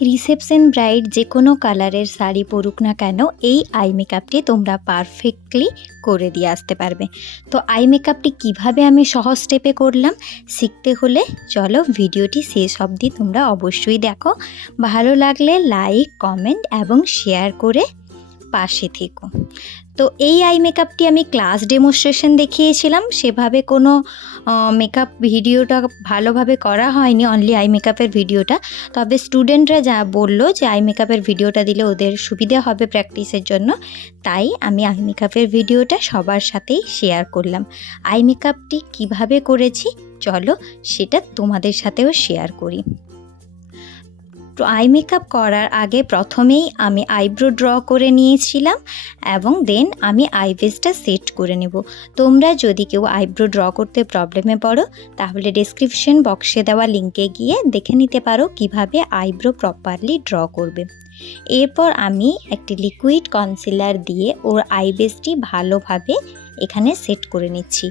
Reception bride যে কোনো কালারের শাড়ি পরুক না কেন এই আই মেকআপটি তোমরা পারফেক্টলি করে দিয়ে আসতে পারবে। তো আই মেকআপটি কিভাবে আমি সহজ স্টেপে করলাম শিখতে হলে চলো ভিডিওটি শেষ অবধি তোমরা অবশ্যই দেখো। ভালো লাগলে লাইক, কমেন্ট এবং শেয়ার করে পাশে থেকো। তো এই আই মেকআপটি আমি ক্লাস ডেমনস্ট্রেশন দেখিয়েছিলাম, সেভাবে কোনো মেকআপ ভিডিওটা ভালোভাবে করা হয়নি, অনলি আই মেকআপের ভিডিওটা। তবে স্টুডেন্টরা যা বললো যে আই মেকআপের ভিডিওটা দিলে ওদের সুবিধা হবে প্র্যাকটিসের জন্য, তাই আমি আই মেকআপের ভিডিওটা সবার সাথেই শেয়ার করলাম। আই মেকআপটি কিভাবে করেছি চলো সেটা তোমাদের সাথেও শেয়ার করি। তো আই মেকআপ করার আগে প্রথমেই আমি আইব্রো ড্র করে নিয়েছিলাম এবং দেন আমি আইব্রোসটা সেট করে নেব। তোমরা যদি কেউ আইব্রো ড্র করতে প্রবলেমে পড়ো তাহলে ডেসক্রিপশন বক্সে দেওয়া লিঙ্কে গিয়ে দেখে নিতে পারো কিভাবে আইব্রো প্রপারলি ড্র করবে। এরপর আমি একটি লিকুইড কনসিলার দিয়ে ওর আইব্রোসটি ভালোভাবে এখানে সেট করে নিচ্ছি।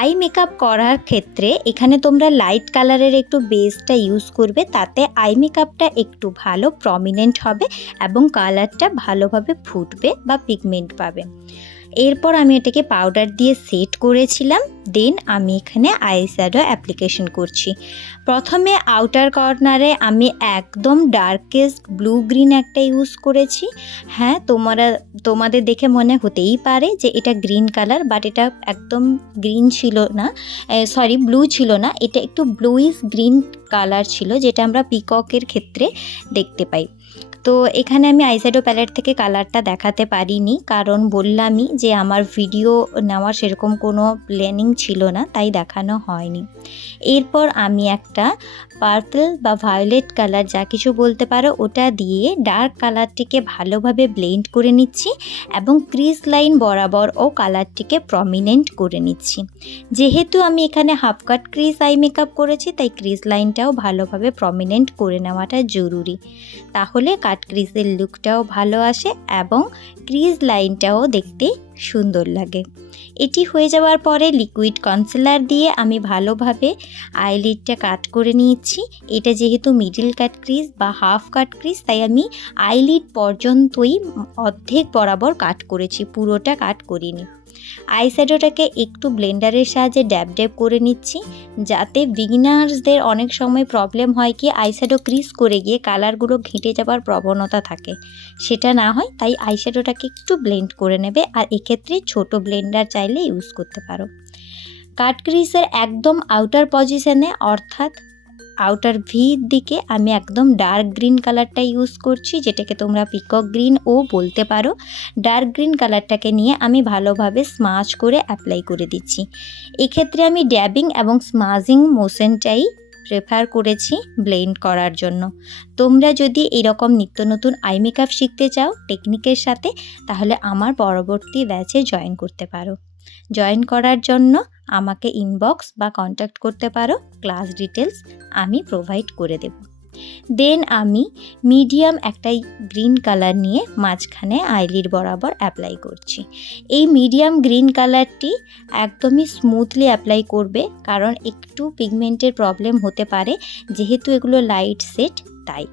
আই মেকআপ করার ক্ষেত্রে এখানে তোমরা লাইট কালারের একটু বেসটা ইউজ করবে, তাতে আই মেকআপটা একটু ভালো প্রমিনেন্ট হবে এবং কালারটা ভালোভাবে ফুটবে বা পিগমেন্ট পাবে। এরপর আমি এটাকে পাউডার দিয়ে সেট করেছিলাম, দেন আমি এখানে আইশ্যাডো অ্যাপ্লিকেশন করছি। প্রথমে আউটার কর্নারে আমি একদম ডার্কেস্ট ব্লু গ্রিন একটা ইউজ করেছি। হ্যাঁ, তোমাদের দেখে মনে হতেই পারে যে এটা গ্রিন কালার, বাট এটা একদম গ্রিন ছিল না, ব্লু ছিল না, এটা একটু ব্লুইশ গ্রিন কালার ছিল, যেটা আমরা পিককের ক্ষেত্রে দেখতে পাই। তো এখানে আমি আইশ্যাডো প্যালেট থেকে কালারটা দেখাতে পারিনি, কারণ বললামই যে আমার ভিডিও নেওয়ার সেরকম কোনো প্ল্যানিং ছিল না, তাই দেখানো হয়নি। এরপর আমি একটা পার্পল বা ভায়োলেট কালার যা কিছু বলতে পারো ওটা দিয়ে ডার্ক কালারটিকে ভালোভাবে ব্লেন্ড করে নিচ্ছি এবং ক্রিজ লাইন বরাবর ও কালারটিকে প্রমিনেন্ট করে নিচ্ছি। যেহেতু আমি এখানে half cut crease eye makeup করেছি, তাই ক্রিজ লাইনটাও ভালোভাবে প্রমিনেন্ট করে নেওয়াটা জরুরি, তাহলে কাট ক্রিজের লুকটাও ভালো আসে এবং ক্রিজ লাইনটাও দেখতে সুন্দর লাগে। এটি হয়ে যাওয়ার পরে লিকুইড কনসিলার দিয়ে আমি ভালোভাবে আইলিডটা কাট করে নিয়েছি। এটা যেহেতু মিডল কাট ক্রিজ বা হাফ কাট ক্রিজ, তাই আমি আইলিড পর্যন্তই অর্ধেক বরাবর কাট করেছি, পুরোটা কাট করিনি। আইশ্যাডোটাকে একটু ব্লেন্ডারের সাহায্যে ড্যাব ড্যাব করে নিচ্ছি, যাতে বিগিনার্সদের অনেক সময় প্রবলেম হয় কি আইশ্যাডো ক্রিজ করে গিয়ে কালারগুলো ঘেঁটে যাওয়ার প্রবণতা থাকে, সেটা না হয়, তাই আইশ্যাডোটাকে একটু ব্লেন্ড করে নেবে। আর এক্ষেত্রে ছোট ব্লেন্ডার চাইলে ইউজ করতে পারো। কাট ক্রিজের একদম আউটার পজিশনে অর্থাৎ আউটার ভির দিকে আমি একদম ডার্ক গ্রিন কালারটা ইউজ করছি, যেটাকে তোমরা পিকক গ্রিন ও বলতে পারো। ডার্ক গ্রিন কালারটাকে নিয়ে আমি ভালোভাবে স্মাচ করে অ্যাপ্লাই করে দিচ্ছি। এক্ষেত্রে আমি ড্যাবিং এবং স্মাজিং মোশনটাই প্রেফার করেছি ব্লেন্ড করার জন্য। তোমরা যদি এরকম নিত্য নতুন আই মেকআপ শিখতে চাও টেকনিকের সাথে, তাহলে আমার পরবর্তী ব্যাচে জয়েন করতে পারো। জয়েন করার জন্য আমাকে ইনবক্স বা কন্ট্যাক্ট করতে পারো, ক্লাস ডিটেলস আমি প্রোভাইড করে দেব। দেন আমি মিডিয়াম একটা গ্রিন কালার নিয়ে মাঝখানে আইলিড বরাবর অ্যাপ্লাই করছি। এই মিডিয়াম গ্রিন কালারটি একদমই স্মুথলি অ্যাপ্লাই করবে, কারণ একটু পিগমেন্টের প্রবলেম হতে পারে যেহেতু এগুলো লাইট সেট, তাই।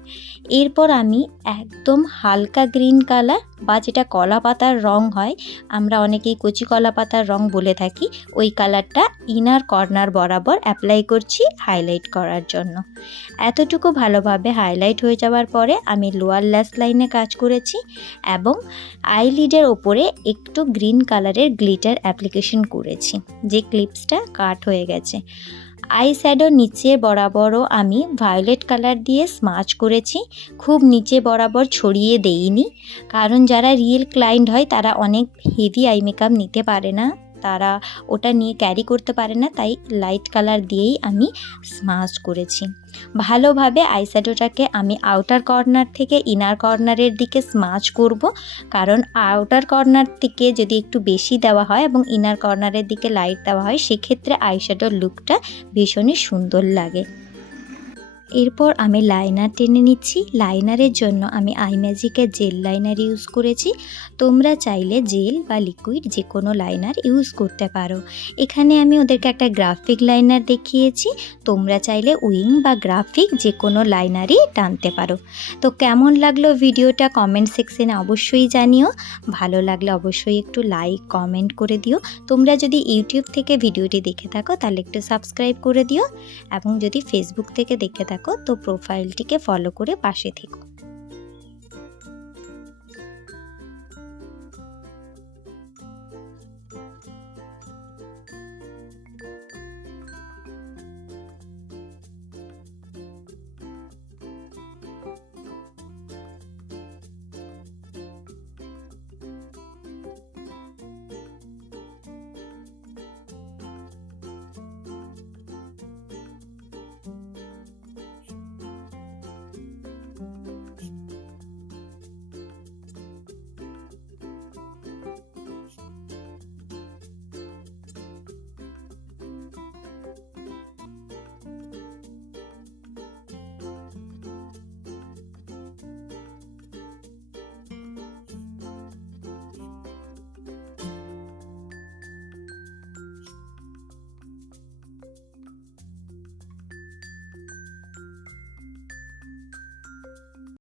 এরপর আমি একদম হালকা গ্রিন কালার বা যেটা কলা পাতার রং হয়, আমরা অনেকেই কচি কলা পাতার রং বলে থাকি, ওই কালারটা ইনার কর্নার বরাবর অ্যাপ্লাই করছি হাইলাইট করার জন্য। এতটুকু ভালোভাবে হাইলাইট হয়ে যাওয়ার পরে আমি লোয়ার ল্যাশ লাইনে কাজ করেছি এবং আইলিডের ওপরে একটু গ্রিন কালারের গ্লিটার অ্যাপ্লিকেশন করেছি, যে ক্লিপসটা কাট হয়ে গেছে। আইশ্যাডো নিচে বরাবরও আমি ভায়োলেট কালার দিয়ে স্মাচ করেছি, খুব নিচে বরাবর ছড়িয়ে দেইনি, কারণ যারা রিয়েল ক্লায়েন্ট হয় তারা অনেক হেভি আই মেকআপ নিতে পারে না, তারা ওটা নিয়ে ক্যারি করতে পারে না, তাই লাইট কালার দিয়েই আমি স্মাচ করেছি। ভালোভাবে আইশ্যাডোটাকে আমি আউটার কর্নার থেকে ইনার কর্নারের দিকে স্মাচ করব, কারণ আউটার কর্নার থেকে যদি একটু বেশি দেওয়া হয় এবং ইনার কর্নারের দিকে লাইট দেওয়া হয়, সেক্ষেত্রে আইশ্যাডোর লুকটা ভীষণই সুন্দর লাগে। এরপর আমি লাইনার টেনে নিচ্ছি। লাইনারের জন্য আমি আই ম্যাজিকের জেল লাইনার ইউজ করেছি। তোমরা চাইলে জেল বা লিকুইড যে কোনো লাইনার ইউজ করতে পারো। এখানে আমি ওদেরকে একটা গ্রাফিক লাইনার দেখিয়েছি, তোমরা চাইলে উইং বা গ্রাফিক যে কোনো লাইনারই টানতে পারো। তো কেমন লাগলো ভিডিওটা কমেন্ট সেকশনে অবশ্যই জানিও। ভালো লাগলে অবশ্যই একটু লাইক কমেন্ট করে দিও। তোমরা যদি ইউটিউব থেকে ভিডিওটি দেখে থাকো তাহলে একটু সাবস্ক্রাইব করে দিও, এবং যদি ফেসবুক থেকে দেখে থাকো তো প্রোফাইলটিকে ফলো করে পাশে থেকো।